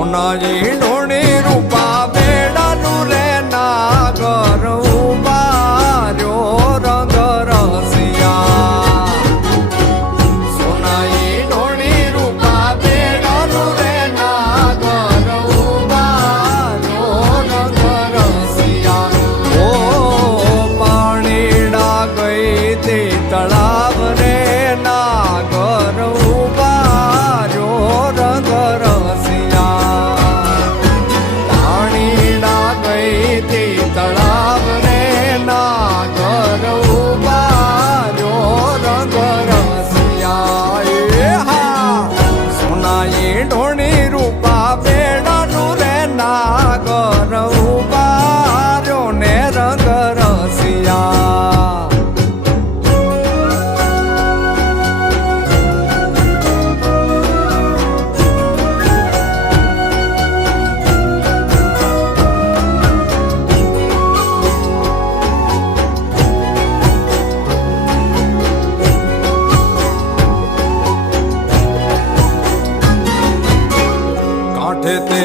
સોનાજી ઢોણી રૂપા બેડાનું રે નાગર ઉભા રહ્યો રંગ રસિયા. સોનાજી ઢોણી રૂપા બેડાનું રે નાગર ઉભા રહ્યો રંગ રસિયા. ઓ પાણીડા ગઈ તે તળાવ રે નાગર ઉભા રહ્યો રંગ રસિયા. પાણીડા ગઈ તે તળાવ રે નાગર ઉભા રહ્યો રંગ રસિયા. એ હા સોનાઈ ઢોણી રૂપા બેડાનું રે નાગર ઉભા રહ્યો ને રંગ રસિયા. કાંઠે તે